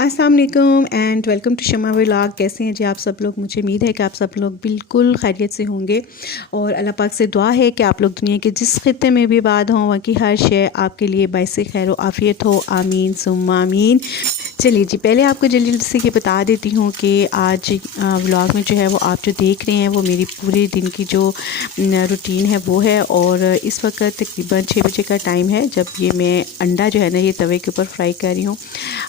अस्सलाम वालेकुम and welcome to Shama vlog. कैसे हैं जी आप सब लोग। मुझे उम्मीद है कि आप सब लोग बिल्कुल खैरियत से होंगे और अल्लाह पाक से दुआ है कि आप लोग दुनिया के जिस खित्ते में भी आबाद हों वहाँ की हर शय आपके लिए बाइस खैर आफ़ियत हो। आमीन सुम्मा आमीन। चलिए जी, पहले आपको जल्दी जल्दी से ये बता देती हूँ कि आज व्लॉग में जो है वो आप जो देख रहे हैं वो मेरी पूरे दिन की जो रूटीन है वो है। और इस वक्त तकरीबन 6 बजे का टाइम है जब ये मैं अंडा जो है ना ये तवे के ऊपर फ्राई कर रही हूँ।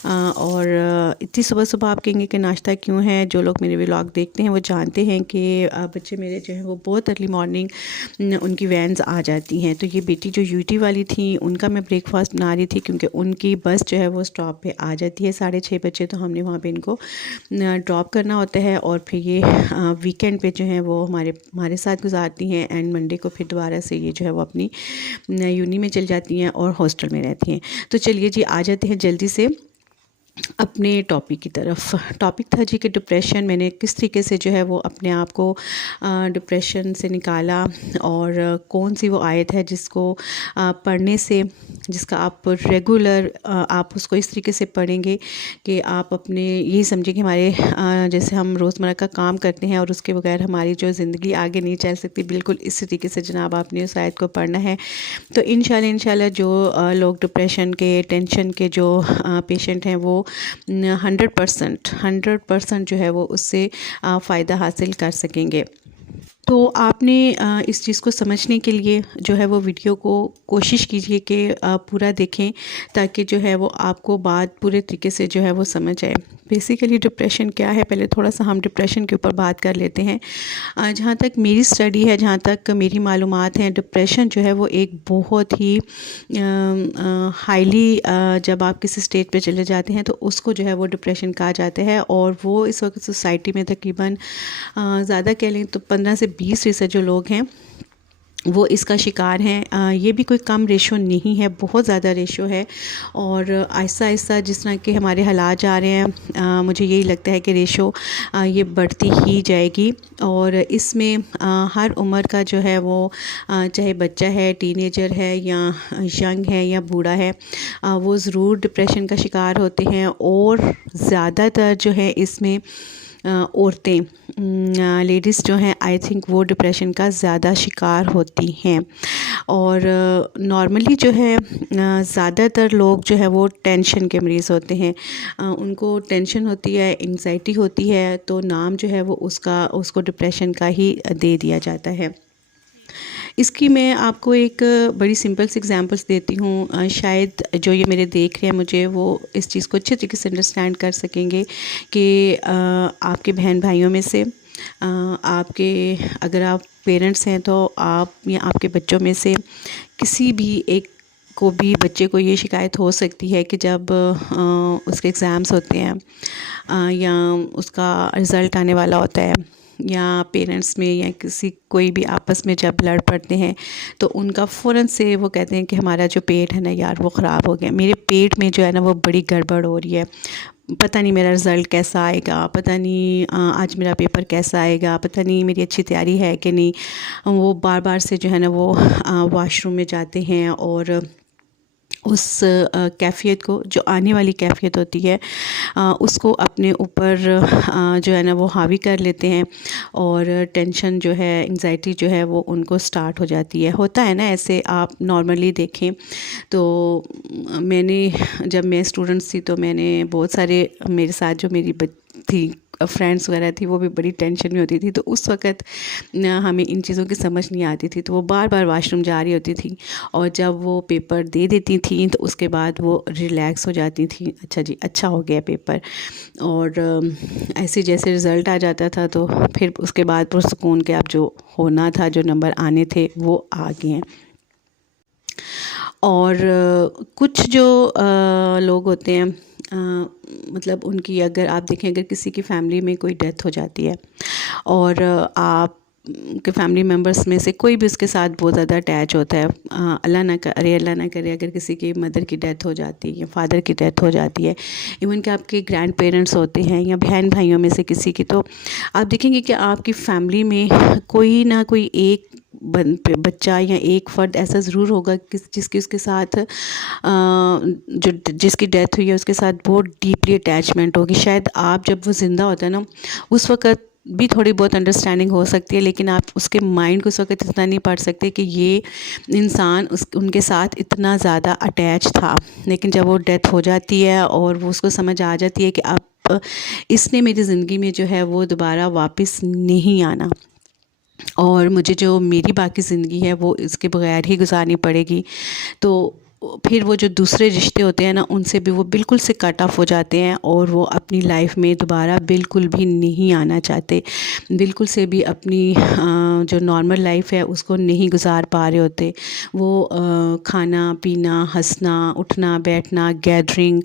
और इतनी सुबह सुबह आप कहेंगे कि नाश्ता क्यों है। जो लोग मेरे व्लॉग देखते हैं वो जानते हैं कि बच्चे मेरे जो हैं वो बहुत अर्ली मॉर्निंग उनकी वैन्स आ जाती हैं। तो ये बेटी जो यूटी वाली थी उनका मैं ब्रेकफास्ट बना रही थी क्योंकि उनकी बस जो है वो स्टॉप पे आ जाती है 6:30 बजे। तो हमने वहाँ पे इनको ड्रॉप करना होता है और फिर ये वीकेंड पे जो है वो हमारे साथ गुजारती हैं एंड मंडे को फिर दोबारा से ये जो है वो अपनी यूनी में चल जाती हैं और हॉस्टल में रहती हैं। तो चलिए जी, आ जाते हैं जल्दी से अपने टॉपिक की तरफ। टॉपिक था जी कि डिप्रेशन, मैंने किस तरीके से जो है वो अपने आप को डिप्रेशन से निकाला और कौन सी वो आयत है जिसको पढ़ने से, जिसका आप रेगुलर आप उसको इस तरीके से पढ़ेंगे कि आप अपने यही समझें कि हमारे जैसे हम रोज़मर्रा का काम करते हैं और उसके बगैर हमारी जो ज़िंदगी आगे नहीं चल सकती, बिल्कुल इसी तरीके से जनाब आपने उस आयत को पढ़ना है। तो इंशाल्लाह जो लोग डिप्रेशन के, टेंशन के जो पेशेंट हैं वो 100% जो है वो उससे फ़ायदा हासिल कर सकेंगे। तो आपने इस चीज़ को समझने के लिए जो है वो वीडियो को कोशिश कीजिए कि पूरा देखें ताकि जो है वो आपको बात पूरे तरीके से जो है वो समझ आए। बेसिकली डिप्रेशन क्या है, पहले थोड़ा सा हम डिप्रेशन के ऊपर बात कर लेते हैं। जहाँ तक मेरी स्टडी है, जहाँ तक मेरी मालूमात हैं, डिप्रेशन जो है वो एक बहुत ही हाईली जब आप किसी स्टेज पे चले जाते हैं तो उसको जो है वो डिप्रेशन कहा जाता है। और वो इस वक्त सोसाइटी में तकरीबन ज़्यादा कह लें तो 15 से 20% जो लोग हैं वो इसका शिकार हैं। ये भी कोई कम रेशो नहीं है, बहुत ज़्यादा रेशो है। और आहिस्ता आहिस्ता जिस तरह के हमारे हालात जा रहे हैं मुझे यही लगता है कि रेशो ये बढ़ती ही जाएगी। और इसमें हर उम्र का जो है वो चाहे बच्चा है, टीनेजर है या यंग है या बूढ़ा है, वो ज़रूर डिप्रेशन का शिकार होते हैं। और ज़्यादातर जो है इसमें औरतें, लेडीज़ जो हैं, आई थिंक वो डिप्रेशन का ज़्यादा शिकार होती हैं। और नॉर्मली जो है ज़्यादातर लोग जो है वो टेंशन के मरीज़ होते हैं। उनको टेंशन होती है, एंग्जाइटी होती है, तो नाम जो है वो उसको डिप्रेशन का ही दे दिया जाता है। इसकी मैं आपको एक बड़ी सिंपल सी एग्जांपल्स देती हूँ। शायद जो ये मेरे देख रहे हैं मुझे वो इस चीज़ को अच्छे तरीके से अंडरस्टैंड कर सकेंगे कि आपके बहन भाइयों में से आपके, अगर आप पेरेंट्स हैं तो आप या आपके बच्चों में से किसी भी एक को भी बच्चे को ये शिकायत हो सकती है कि जब उसके एग्ज़ाम्स होते हैं या उसका रिज़ल्ट आने वाला होता है या पेरेंट्स में या कोई भी आपस में जब लड़ पड़ते हैं तो उनका फ़ौरन से वो कहते हैं कि हमारा जो पेट है ना यार वो ख़राब हो गया, मेरे पेट में जो है ना वो बड़ी गड़बड़ हो रही है, पता नहीं मेरा रिज़ल्ट कैसा आएगा, पता नहीं आज मेरा पेपर कैसा आएगा, पता नहीं मेरी अच्छी तैयारी है कि नहीं। वो बार बार से जो है ना वो वॉशरूम में जाते हैं और उस कैफ़ियत को, जो आने वाली कैफ़ियत होती है, उसको अपने ऊपर जो है ना वो हावी कर लेते हैं। और टेंशन जो है, एंग्जाइटी जो है वो उनको स्टार्ट हो जाती है। होता है ना ऐसे, आप नॉर्मली देखें तो जब मैं स्टूडेंट्स थी तो मैंने बहुत सारे, मेरे साथ जो मेरी थी फ्रेंड्स वगैरह थी वो भी बड़ी टेंशन में होती थी। तो उस वक़्त हमें इन चीज़ों की समझ नहीं आती थी, तो वो बार बार वॉशरूम जा रही होती थी और जब वो पेपर दे देती थी तो उसके बाद वो रिलैक्स हो जाती थी, अच्छा जी अच्छा हो गया पेपर। और ऐसे जैसे रिज़ल्ट आ जाता था तो फिर उसके बाद पुरसुकून के अब जो होना था, जो नंबर आने थे वो आ गए हैं। और कुछ जो लोग होते हैं, मतलब उनकी, अगर आप देखें, अगर किसी की फैमिली में कोई डेथ हो जाती है और आप के फैमिली मेम्बर्स में से कोई भी उसके साथ बहुत ज़्यादा अटैच होता है। अल्लाह ना करे अगर किसी की मदर की डेथ हो जाती है या फादर की डेथ हो जाती है, इवन कि आपके ग्रैंड पेरेंट्स होते हैं या बहन भाइयों में से किसी की, तो आप देखेंगे कि आपकी फैमिली में कोई ना कोई एक बच्चा या एक फ़र्द ऐसा ज़रूर होगा जिसकी उसके साथ जो जिसकी डेथ हुई है उसके साथ बहुत डीपली अटैचमेंट होगी। शायद आप जब वो ज़िंदा होता है ना, उस वक़्त भी थोड़ी बहुत अंडरस्टैंडिंग हो सकती है, लेकिन आप उसके माइंड को उस वक़्त इतना नहीं पढ़ सकते कि ये इंसान उनके साथ इतना ज़्यादा अटैच था। लेकिन जब वो डेथ हो जाती है और वो उसको समझ आ जाती है कि अब इसने मेरी ज़िंदगी में जो है वो दोबारा वापस नहीं आना, और मुझे जो मेरी बाकी ज़िंदगी है वो इसके बगैर ही गुजारनी पड़ेगी, तो फिर वो जो दूसरे रिश्ते होते हैं ना, उनसे भी वो बिल्कुल से कट ऑफ हो जाते हैं और वो अपनी लाइफ में दोबारा बिल्कुल भी नहीं आना चाहते, बिल्कुल से भी अपनी जो नॉर्मल लाइफ है उसको नहीं गुजार पा रहे होते। वो खाना पीना, हंसना, उठना बैठना, गैदरिंग,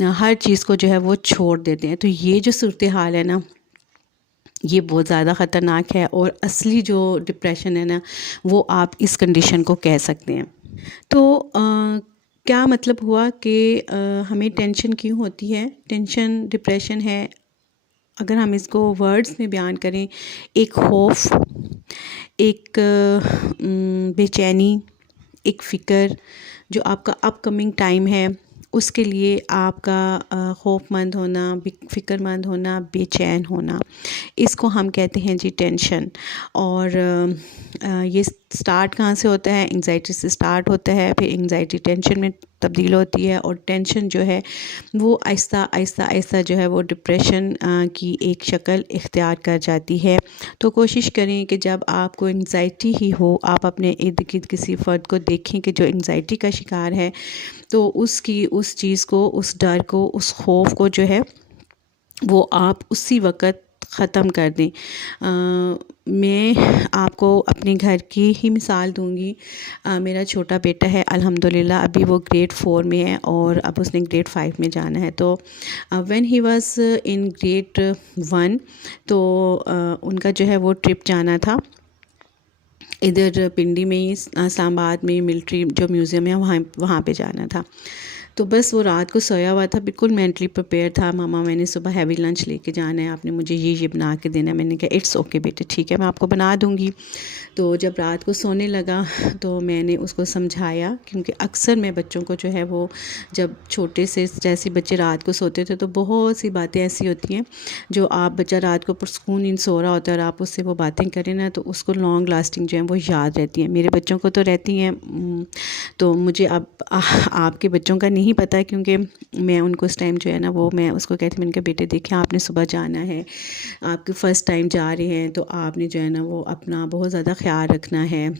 हर चीज़ को जो है वो छोड़ देते हैं। तो ये जो सूरत हाल है ना, ये बहुत ज़्यादा ख़तरनाक है, और असली जो डिप्रेशन है ना, वो आप इस कंडीशन को कह सकते हैं। तो क्या मतलब हुआ कि हमें टेंशन क्यों होती है? टेंशन डिप्रेशन है, अगर हम इसको वर्ड्स में बयान करें, एक खौफ, एक बेचैनी, एक फ़िक्र जो आपका अपकमिंग टाइम है उसके लिए आपका खौफमंद होना, फ़िक्रमंद होना, बेचैन होना, इसको हम कहते हैं जी टेंशन। और ये स्टार्ट कहाँ से होता है? एंग्ज़ाइटी से स्टार्ट होता है, फिर एंग्ज़ाइटी टेंशन में तब्दील होती है, और टेंशन जो है वो आहिस्ता आहिस्ता आहिस्ता जो है वो डिप्रेशन की एक शक्ल इख्तियार कर जाती है। तो कोशिश करें कि जब आपको एंग्ज़ाइटी ही हो, आप अपने इर्द गिर्द किसी फ़र्द को देखें कि जो एंग्ज़ाइटी का शिकार है, तो उसकी उस चीज़ को, उस डर को, उस खौफ को जो है वो आप उसी वक़्त ख़त्म कर दें। मैं आपको अपने घर की ही मिसाल दूँगी। मेरा छोटा बेटा है, अल्हम्दुलिल्लाह अभी वो ग्रेड 4 में है और अब उसने ग्रेड 5 में जाना है। तो when he was in grade 1, तो उनका जो है वो ट्रिप जाना था इधर पिंडी में ही, इस्लामाबाद में मिलिट्री जो म्यूज़ियम है वहाँ पे जाना था। तो बस वो रात को सोया हुआ था, बिल्कुल मेंटली प्रिपेयर था। मामा मैंने सुबह हैवी लंच लेके जाना है, आपने मुझे ये बना के देना है। मैंने कहा इट्स ओके बेटे, ठीक है मैं आपको बना दूँगी। तो जब रात को सोने लगा तो मैंने उसको समझाया, क्योंकि अक्सर मैं बच्चों को जो है वो जब छोटे से जैसे बच्चे रात को सोते थे तो बहुत सी बातें ऐसी होती हैं जो आप बच्चा रात को पुरसकून नींद सो रहा होता है और आप उससे वो बातें करें ना, तो उसको लॉन्ग लास्टिंग जो है वो याद रहती हैं। मेरे बच्चों को तो रहती हैं, तो मुझे अब आपके बच्चों का नहीं पता, क्योंकि मैं उनको उस टाइम जो है ना वो मैं उसको कहती, मैंने कहा बेटे देखिए आपने सुबह जाना है, आपके फ़र्स्ट टाइम जा रहे हैं, तो आपने जो है ना वो अपना बहुत ज़्यादा ख्याल रखना है।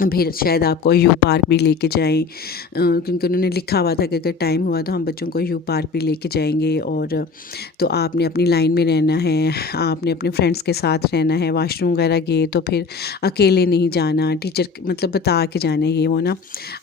फिर शायद आपको यू पार्क भी लेके जाएं, क्योंकि उन्होंने लिखा हुआ था कि अगर टाइम हुआ तो हम बच्चों को यू पार्क भी लेके जाएंगे, और तो आपने अपनी लाइन में रहना है, आपने अपने फ्रेंड्स के साथ रहना है, वॉशरूम वगैरह गए तो फिर अकेले नहीं जाना, टीचर मतलब बता के जाना है, ये वो ना।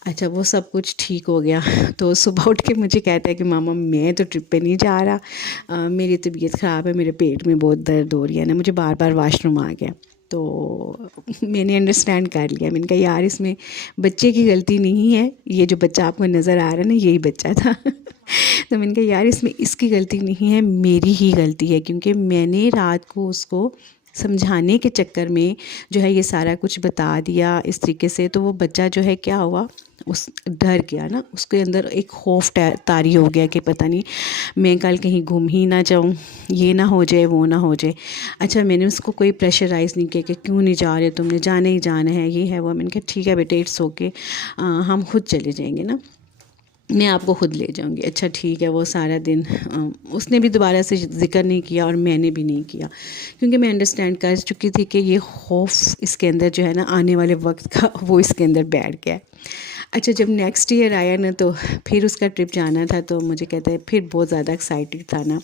अच्छा वो सब कुछ ठीक हो गया। तो सुबह उठ के मुझे कहता है कि मामा मैं तो ट्रिप पे नहीं जा रहा, मेरी तबीयत ख़राब है, मेरे पेट में बहुत दर्द हो रही है ना, मुझे बार बार वॉशरूम आ गया। तो मैंने अंडरस्टैंड कर लिया, मैंने कहा यार इसमें बच्चे की गलती नहीं है, ये जो बच्चा आपको नज़र आ रहा है ना यही बच्चा था। तो मैंने कहा यार इसमें इसकी गलती नहीं है, मेरी ही गलती है, क्योंकि मैंने रात को उसको समझाने के चक्कर में जो है ये सारा कुछ बता दिया इस तरीके से। तो वो बच्चा जो है क्या हुआ, उस डर गया ना, उसके अंदर एक खौफ तारी हो गया कि पता नहीं मैं कल कहीं घूम ही ना जाऊँ, ये ना हो जाए वो ना हो जाए। अच्छा मैंने उसको कोई प्रेशराइज़ नहीं किया कि क्यों नहीं जा रहे, तुमने जाना ही जाना है, ये है वो। मैंने कहा ठीक है बेटे इट्स ओके, हम खुद चले जाएंगे ना, मैं आपको खुद ले जाऊंगी। अच्छा ठीक है। वो सारा दिन उसने भी दोबारा से ज़िक्र नहीं किया और मैंने भी नहीं किया, क्योंकि मैं अंडरस्टैंड कर चुकी थी कि ये खौफ इसके अंदर जो है ना आने वाले वक्त का वो इसके अंदर बैठ गया है। अच्छा, जब नेक्स्ट ईयर आया ना तो फिर उसका ट्रिप जाना था, तो मुझे कहता है फिर बहुत ज़्यादा एक्साइटेड था ना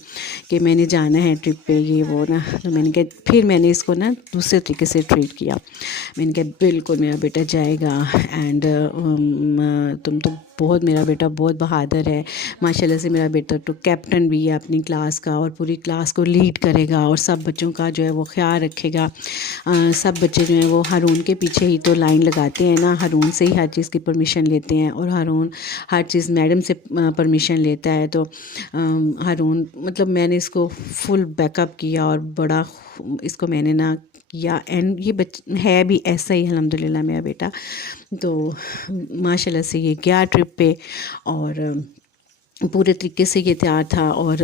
कि मैंने जाना है ट्रिप पे, ये वो ना। तो मैंने कहा, फिर मैंने इसको ना दूसरे तरीके से ट्रीट किया। मैंने कहा बिल्कुल मेरा बेटा जाएगा, एंड तुम तो बहुत, मेरा बेटा बहुत बहादुर है माशाल्लाह से। मेरा बेटा तो कैप्टन भी है अपनी क्लास का, और पूरी क्लास को लीड करेगा और सब बच्चों का जो है वो ख्याल रखेगा। सब बच्चे जो हैं वो हारून के पीछे ही तो लाइन लगाते हैं ना, हारून से ही हर चीज़ की परमिशन लेते हैं, और हारून हर चीज़ मैडम से परमिशन लेता है। तो हारून मतलब मैंने इसको फुल बैकअप किया और बड़ा इसको मैंने ना किया। एंड ये है भी ऐसा ही अल्हम्दुलिल्लाह मेरा बेटा। तो माशाल्लाह से ये गया ट्रिप पे, और पूरे तरीके से ये तैयार था। और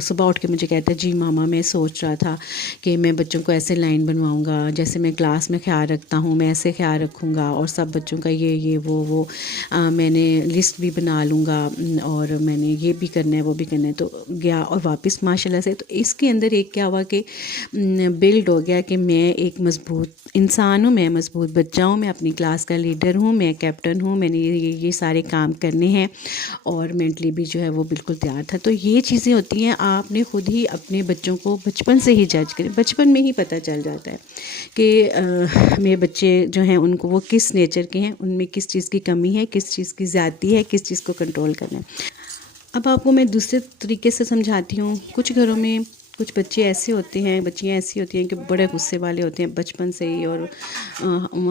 सुबह उठ के मुझे कहता है, जी मामा मैं सोच रहा था कि मैं बच्चों को ऐसे लाइन बनवाऊंगा, जैसे मैं क्लास में ख्याल रखता हूँ मैं ऐसे ख्याल रखूँगा, और सब बच्चों का ये वो मैंने लिस्ट भी बना लूँगा, और मैंने ये भी करना है वो भी करना है। तो गया और वापस माशाल्लाह से, तो इसके अंदर एक क्या हुआ कि बिल्ड हो गया कि मैं एक मज़बूत इंसान हूँ, मैं मज़बूत बच्चा हूँ, मैं अपनी क्लास का लीडर हूँ, मैं कैप्टन हूँ, मैंने ये सारे काम करने हैं, और मेंटली भी जो है वो बिल्कुल तैयार था। तो ये चीज़ें होती हैं, आपने खुद ही अपने बच्चों को बचपन से ही जज करें, बचपन में ही पता चल जाता है कि मेरे बच्चे जो हैं उनको वो किस नेचर के हैं, उनमें किस चीज़ की कमी है, किस चीज़ की ज़्यादती है, किस चीज़ को कंट्रोल करना है। अब आपको मैं दूसरे तरीके से समझाती हूँ। कुछ घरों में कुछ बच्चे ऐसे होते हैं, बच्चियाँ ऐसी होती हैं कि बड़े गुस्से वाले होते हैं बचपन से ही, और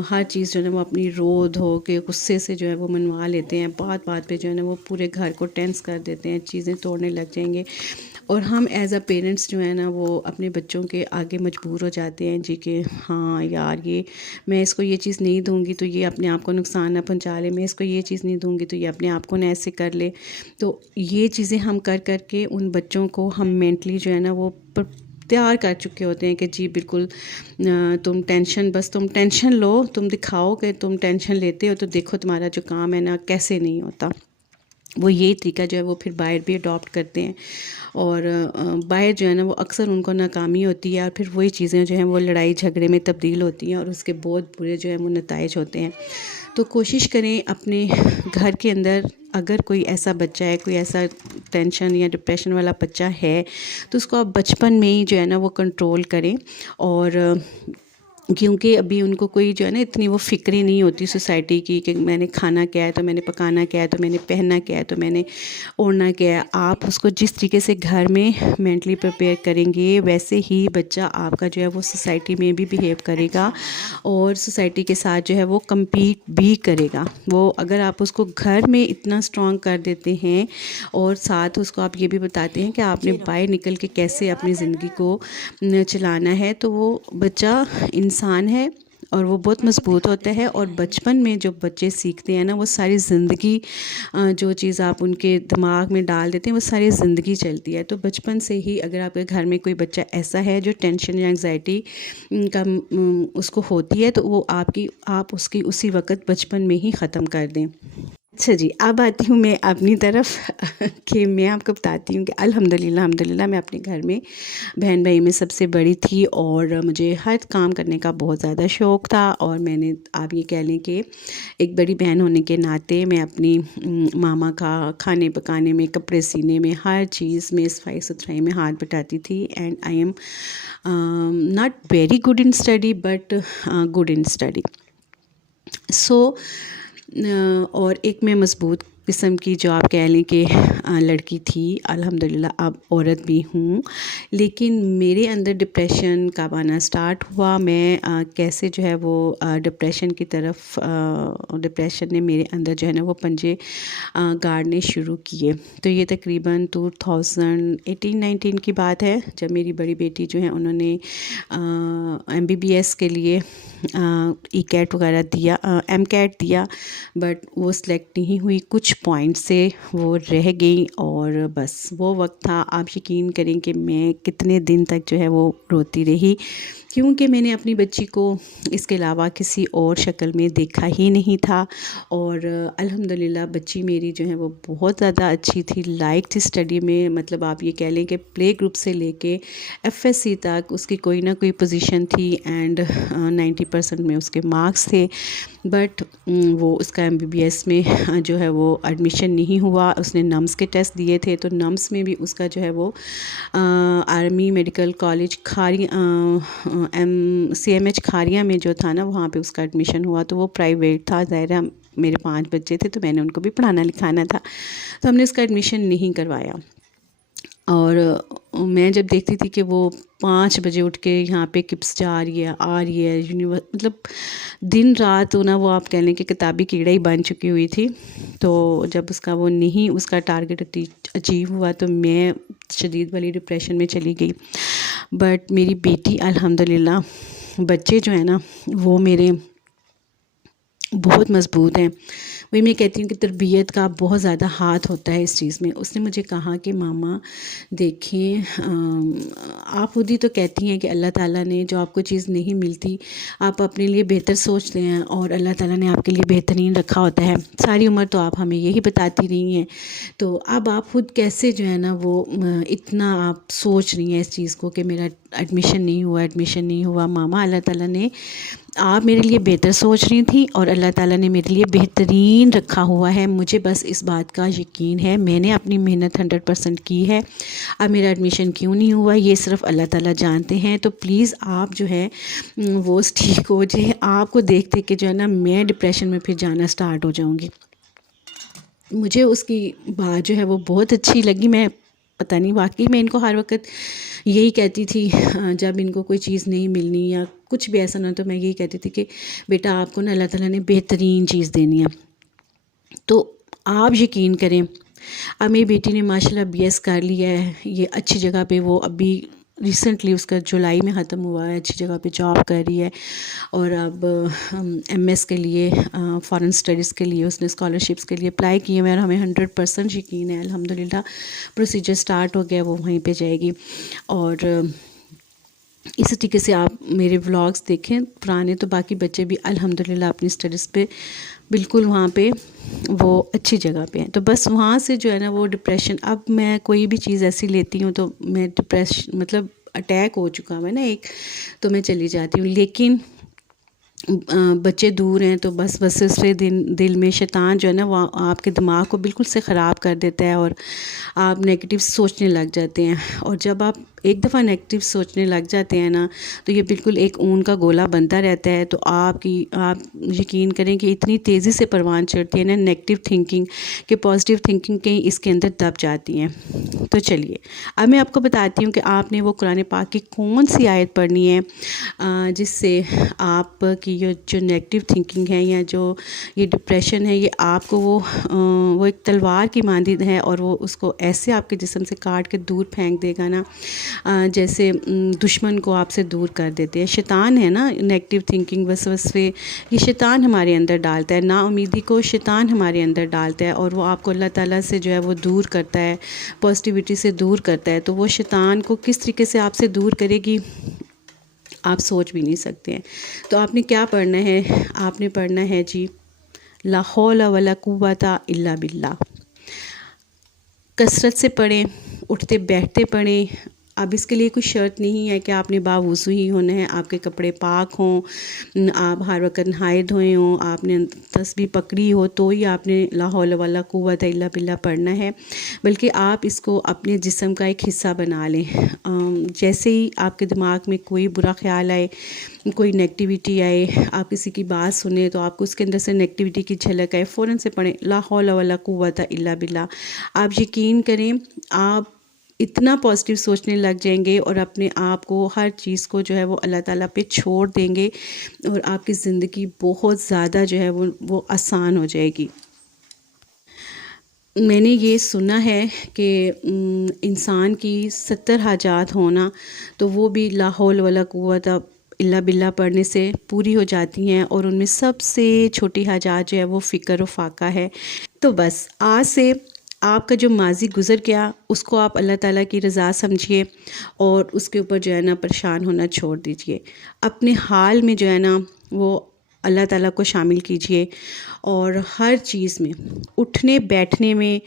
हर चीज़ जो है वो अपनी रो धो के गुस्से से जो है वो मनवा लेते हैं। बात बात पे जो है ना वो पूरे घर को टेंस कर देते हैं, चीज़ें तोड़ने लग जाएंगे। और हम एज अ पेरेंट्स जो है ना वो अपने बच्चों के आगे मजबूर हो जाते हैं जी कि हाँ यार, ये मैं इसको ये चीज़ नहीं दूंगी तो ये अपने आप को नुकसान ना पहुंचा ले, मैं इसको ये चीज़ नहीं दूंगी तो ये अपने आप को ना ऐसे कर ले। तो ये चीज़ें हम कर कर के उन बच्चों को हम मेंटली जो है ना वो तैयार कर चुके होते हैं कि जी बिल्कुल तुम टेंशन, बस तुम टेंशन लो, तुम दिखाओ कि तुम टेंशन लेते हो, तो देखो तुम्हारा जो काम है ना कैसे नहीं होता। वो यही तरीका जो है वो फिर बाहर भी अडॉप्ट करते हैं, और बाहर जो है ना वो अक्सर उनको नाकामी होती है, और फिर वही चीज़ें जो हैं वो लड़ाई झगड़े में तब्दील होती हैं, और उसके बहुत बुरे जो है वो नताइज होते हैं। तो कोशिश करें अपने घर के अंदर, अगर कोई ऐसा बच्चा है, कोई ऐसा टेंशन या डिप्रेशन वाला बच्चा है, तो उसको आप बचपन में ही जो है ना वो कंट्रोल करें। और क्योंकि अभी उनको कोई जो है ना इतनी वो फ़िक्र नहीं होती सोसाइटी की कि मैंने खाना क्या है तो मैंने पकाना क्या है तो मैंने पहनना क्या है तो मैंने ओढ़ना क्या है। आप उसको जिस तरीके से घर में मेंटली प्रिपेयर करेंगे, वैसे ही बच्चा आपका जो है वो सोसाइटी में भी बिहेव करेगा, और सोसाइटी के साथ जो है वो कम्पीट भी करेगा। वो अगर आप उसको घर में इतना स्ट्रॉन्ग कर देते हैं, और साथ उसको आप ये भी बताते हैं कि आपने बाहर निकल के कैसे अपनी ज़िंदगी को चलाना है, तो वो बच्चा इंसान है और वो बहुत मज़बूत होता है। और बचपन में जो बच्चे सीखते हैं ना वो सारी ज़िंदगी, जो चीज़ आप उनके दिमाग में डाल देते हैं वो सारी ज़िंदगी चलती है। तो बचपन से ही अगर आपके घर में कोई बच्चा ऐसा है जो टेंशन या एंग्जाइटी का उसको होती है, तो वो आप उसकी उसी वक्त बचपन में ही ख़त्म कर दें। अच्छा जी, अब आती हूँ मैं अपनी तरफ कि मैं आपको बताती हूँ कि अल्हम्दुलिल्लाह मैं अपने घर में बहन भाई में सबसे बड़ी थी, और मुझे हर काम करने का बहुत ज़्यादा शौक़ था। और मैंने, आप ये कह लें कि एक बड़ी बहन होने के नाते मैं अपनी मामा का खाने पकाने में, कपड़े सीने में, हर चीज़ में, सफाई सुथराई में हाथ बटाती थी। And I am not very good in study but good in study. So और एक मैं मज़बूत किस्म की, जो आप कह लें कि लड़की थी। अल्हम्दुलिल्लाह अब औरत भी हूँ, लेकिन मेरे अंदर डिप्रेशन कब आना स्टार्ट हुआ, मैं कैसे जो है वो डिप्रेशन की तरफ, डिप्रेशन ने मेरे अंदर जो है ना वो पंजे गाड़ने शुरू किए। तो ये तकरीबन 2018-19 की बात है, जब मेरी बड़ी बेटी जो है उन्होंने MBBS के लिए ECAT वगैरह दिया, MCAT दिया, बट वो सिलेक्ट नहीं हुई, कुछ पॉइंट से वो रह गई। और बस वो वक्त था, आप यकीन करें कि मैं कितने दिन तक जो है वो रोती रही, क्योंकि मैंने अपनी बच्ची को इसके अलावा किसी और शक्ल में देखा ही नहीं था। और अल्हम्दुलिल्लाह बच्ची मेरी जो है वो बहुत ज़्यादा अच्छी थी, लाइक थी स्टडी में। मतलब आप ये कह लें कि प्ले ग्रुप से लेके FSC तक उसकी कोई ना कोई पोजीशन थी, एंड 90% में उसके मार्क्स थे। बट वो उसका MBBS में जो है वो एडमिशन नहीं हुआ। उसने नम्स के टेस्ट दिए थे, तो नम्स में भी उसका जो है वो आर्मी मेडिकल कॉलेज CMH खारिया में जो था ना, वहाँ पे उसका एडमिशन हुआ। तो वो प्राइवेट था, ज़ाहिर है मेरे 5 बच्चे थे तो मैंने उनको भी पढ़ाना लिखाना था, तो हमने उसका एडमिशन नहीं करवाया। और मैं जब देखती थी कि वो 5 बजे उठ के यहाँ पे किप्स जा रही है, आ रही है मतलब दिन रात ना, वो आप कह लें कि किताबी कीड़ा ही बन चुकी हुई थी। तो जब उसका वो नहीं, उसका टारगेट अचीव हुआ, तो मैं शदीद वाली डिप्रेशन में चली गई। बट मेरी बेटी अल्हम्दुलिल्लाह, बच्चे जो है ना वो मेरे बहुत मज़बूत हैं। वही मैं कहती हूँ कि तरबियत का बहुत ज़्यादा हाथ होता है इस चीज़ में। उसने मुझे कहा कि मामा देखिए, आप खुद ही तो कहती हैं कि अल्लाह ताला ने जो आपको चीज़ नहीं मिलती, आप अपने लिए बेहतर सोचते हैं और अल्लाह ताला ने आपके लिए बेहतरीन रखा होता है। सारी उम्र तो आप हमें यही बताती रही हैं, तो अब आप खुद कैसे जो है ना वो इतना आप सोच रही हैं इस चीज़ को कि मेरा एडमिशन नहीं हुआ, एडमिशन नहीं हुआ। मामा, अल्लाह ताला ने, आप मेरे लिए बेहतर सोच रही थी और अल्लाह ताला ने मेरे लिए बेहतरीन रखा हुआ है। मुझे बस इस बात का यकीन है, मैंने अपनी मेहनत 100% की है। अब मेरा एडमिशन क्यों नहीं हुआ ये सिर्फ़ अल्लाह ताला जानते हैं। तो प्लीज़ आप जो है वो ठीक हो जाए। आपको देख देख के जो है ना मैं डिप्रेशन में फिर जाना स्टार्ट हो जाऊँगी। मुझे उसकी बात जो है वो बहुत अच्छी लगी। मैं पता नहीं, वाकई मैं इनको हर वक्त यही कहती थी, जब इनको कोई चीज़ नहीं मिलनी या कुछ भी ऐसा ना, तो मैं यही कहती थी कि बेटा आपको ना अल्लाह ताला ने बेहतरीन चीज़ देनी है। तो आप यकीन करें, अब मेरी बेटी ने माशाल्लाह BS कर लिया है, ये अच्छी जगह पे, वो अभी रिसेंटली उसका जुलाई में ख़त्म हुआ है, अच्छी जगह पे जॉब कर रही है। और अब MS के लिए, फ़ॉरेन स्टडीज़ के लिए उसने स्कॉलरशिप्स के लिए अप्लाई किए हुए हैं और हमें 100% यकीन है अल्हम्दुलिल्लाह प्रोसीजर स्टार्ट हो गया, वो वहीं पे जाएगी। और इसी तरीके से आप मेरे व्लॉग्स देखें पुराने, तो बाकी बच्चे भी अल्हम्दुलिल्लाह अपनी स्टडीज़ पे बिल्कुल वहाँ पे वो अच्छी जगह पे हैं। तो बस वहाँ से जो है ना वो डिप्रेशन, अब मैं कोई भी चीज़ ऐसी लेती हूँ तो मैं मतलब अटैक हो चुका है ना एक, तो मैं चली जाती हूँ। लेकिन बच्चे दूर हैं तो बस से दिल में शैतान जो है ना वो आपके दिमाग को बिल्कुल से ख़राब कर देता है और आप नेगेटिव सोचने लग जाते हैं। और जब आप एक दफ़ा नेगेटिव सोचने लग जाते हैं ना, तो ये बिल्कुल एक ऊन का गोला बनता रहता है। तो आप यकीन करें कि इतनी तेज़ी से परवान चढ़ती है ना नेगेटिव थिंकिंग, कि पॉजिटिव थिंकिंग कहीं इसके अंदर दब जाती हैं। तो चलिए अब मैं आपको बताती हूँ कि आपने वो कुरान पाक की कौन सी आयत पढ़नी है जिससे आपकी ये जो नेगेटिव थिंकिंग है या जो ये डिप्रेशन है, ये आपको वो एक तलवार की मानद है और वो उसको ऐसे आपके जिस्म से काट के दूर फेंक देगा ना, जैसे दुश्मन को आपसे दूर कर देते हैं। शैतान है ना, नेगेटिव थिंकिंग, वसवसे, ये शैतान हमारे अंदर डालता है, नाउमीदी को शैतान हमारे अंदर डालता है और वो आपको अल्लाह ताला से जो है वो दूर करता है, पॉजिटिविटी से दूर करता है। तो वो शैतान को किस तरीके से आपसे दूर करेगी आप सोच भी नहीं सकते हैं। तो आपने क्या पढ़ना है, आपने पढ़ना है जी, ला हौला वला कुव्वता इल्ला बिल्लाह। कसरत से पढ़ें, उठते बैठते पढ़ें। अब इसके लिए कोई शर्त नहीं है कि आपने बावुज़ू ही होना है, आपके कपड़े पाक हों, आप हर वक्त नहाए धोए हों, आपने तस्बीह पकड़ी हो तो ही आपने ला हौला वला कुव्वता इल्ला बिल्लाह पढ़ना है। बल्कि आप इसको अपने जिस्म का एक हिस्सा बना लें। जैसे ही आपके दिमाग में कोई बुरा ख्याल आए, कोई नेगेटिविटी आए, आप किसी की बात सुने तो आपको उसके अंदर से नेगेटिविटी की झलक आए, फ़ौरन से पढ़ें ला हौला वला कुव्वता इल्ला बिल्लाह। आप यकीन करें, आप इतना पॉजिटिव सोचने लग जाएंगे और अपने आप को, हर चीज़ को जो है वो अल्लाह ताला पे छोड़ देंगे और आपकी ज़िंदगी बहुत ज़्यादा जो है वो आसान हो जाएगी। मैंने ये सुना है कि इंसान की 70 हाजात होना, तो वो भी ला हौल वला कुव्वता इल्ला बिल्लाह पढ़ने से पूरी हो जाती हैं और उनमें सबसे छोटी हाजात जो है वो फ़िक्र व फाका है। तो बस आज से आपका जो माज़ी गुज़र गया उसको आप अल्लाह ताला की रज़ा समझिए और उसके ऊपर जो है ना परेशान होना छोड़ दीजिए। अपने हाल में जो है ना वो अल्लाह ताला को शामिल कीजिए और हर चीज़ में, उठने बैठने में,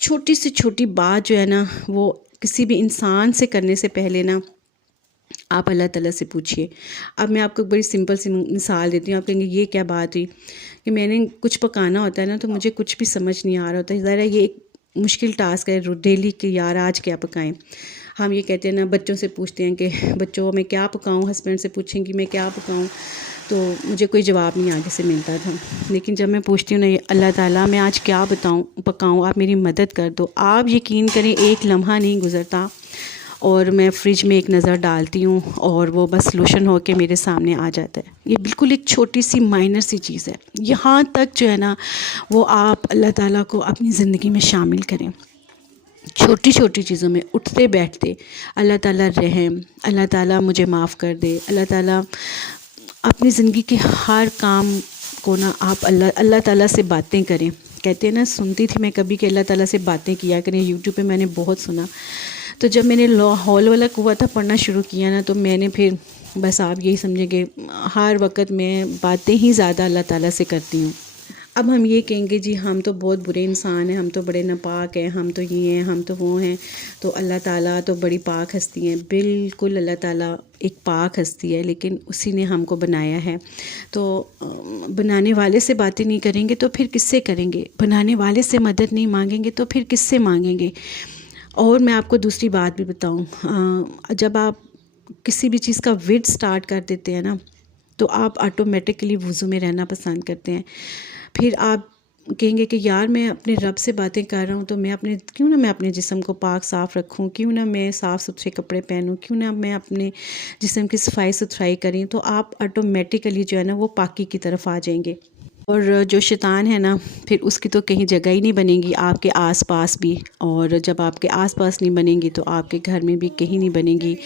छोटी से छोटी बात जो है ना वो किसी भी इंसान से करने से पहले ना आप अल्लाह ताला से पूछिए। अब मैं आपको एक बड़ी सिंपल सी मिसाल देती हूँ। आप कहेंगे ये क्या बात हुई कि मैंने कुछ पकाना होता है ना, तो मुझे कुछ भी समझ नहीं आ रहा होता है। ज़रा ये एक मुश्किल टास्क है डेली कि यार आज क्या पकाएं। हम ये कहते हैं ना, बच्चों से पूछते हैं कि बच्चों मैं क्या पकाऊं, हस्बैंड से पूछेंगी मैं क्या पकाऊं, तो मुझे कोई जवाब नहीं आगे से मिलता था। लेकिन जब मैं पूछती हूँ ना, ये अल्लाह ताला मैं आज क्या पकाऊं, आप मेरी मदद कर दो, आप यकीन करें एक लम्हा नहीं गुज़रता और मैं फ़्रिज में एक नज़र डालती हूँ और वो बस लोशन होके मेरे सामने आ जाता है। ये बिल्कुल एक छोटी सी माइनर सी चीज़ है। यहाँ तक जो है ना, वो आप अल्लाह ताला को अपनी ज़िंदगी में शामिल करें। छोटी छोटी चीज़ों में उठते बैठते अल्लाह ताला रहम, अल्लाह ताला मुझे माफ़ कर दे, अल्लाह ताला अपनी ज़िंदगी के हर काम को ना आप अल्लाह ताला से बातें करें। कहते हैं ना, सुनती थी मैं कभी कि अल्लाह ताला से बातें किया करें, यूट्यूब पे मैंने बहुत सुना। तो जब मैंने लाहौल वाला कुआं था पढ़ना शुरू किया ना, तो मैंने फिर बस आप यही समझें कि हर वक्त मैं बातें ही ज़्यादा अल्लाह ताला से करती हूँ। अब हम ये कहेंगे जी हम तो बहुत बुरे इंसान हैं, हम तो बड़े नापाक हैं, हम तो ये हैं, हम तो वो हैं, तो अल्लाह ताला तो बड़ी पाक हस्ती हैं। बिल्कुल अल्लाह ताला एक पाक हस्ती है, लेकिन उसी ने हमको बनाया है। तो बनाने वाले से बातें नहीं करेंगे तो फिर किससे करेंगे? बनाने वाले से मदद नहीं मांगेंगे तो फिर किससे मांगेंगे? और मैं आपको दूसरी बात भी बताऊँ, जब आप किसी भी चीज़ का विड स्टार्ट कर देते हैं ना, तो आप ऑटोमेटिकली वज़ू में रहना पसंद करते हैं। फिर आप कहेंगे कि यार मैं अपने रब से बातें कर रहा हूँ, तो मैं अपने जिस्म को पाक साफ़ रखूँ, क्यों ना मैं साफ़ सुथरे कपड़े पहनूँ, क्यों ना मैं अपने जिस्म की सफाई सुथराई करें, तो आप ऑटोमेटिकली जो है ना वो पाकी की तरफ आ जाएंगे। और जो शैतान है ना, फिर उसकी तो कहीं जगह ही नहीं बनेगी आपके आसपास भी। और जब आपके आसपास नहीं बनेंगी तो आपके घर में भी कहीं नहीं बनेगी।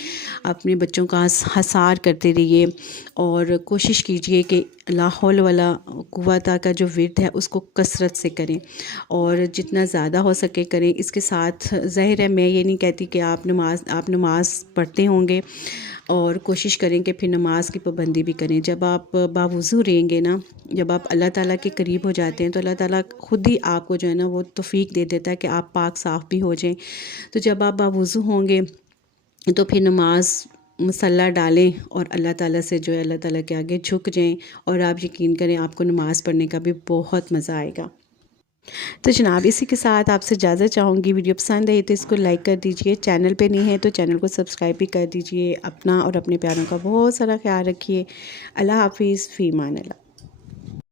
अपने बच्चों का हसार करते रहिए और कोशिश कीजिए कि लाहौल वाला कुव्वाता का जो विर्द है उसको कसरत से करें और जितना ज़्यादा हो सके करें। इसके साथ ज़ाहिर है मैं ये नहीं कहती कि आप नमाज़ पढ़ते होंगे, और कोशिश करें कि फिर नमाज की पाबंदी भी करें। जब आप बावुज़ू रहेंगे ना, जब आप अल्लाह ताला के करीब हो जाते हैं, तो अल्लाह ताला ख़ुद ही आपको जो है ना वो तौफ़ीक दे देता है कि आप पाक साफ़ भी हो जाएं। तो जब आप बावुज़ू होंगे तो फिर नमाज मसल्ला डालें और अल्लाह ताला से जो है अल्लाह ताला के आगे झुक जाएं, और आप यकीन करें आपको नमाज़ पढ़ने का भी बहुत मज़ा आएगा। तो जनाब इसी के साथ आपसे इजाज़त चाहूँगी। वीडियो पसंद आई तो इसको लाइक कर दीजिए, चैनल पे नहीं है तो चैनल को सब्सक्राइब भी कर दीजिए। अपना और अपने प्यारों का बहुत सारा ख्याल रखिए। अल्लाह हाफ़िज़, फ़ी अमान अल्लाह।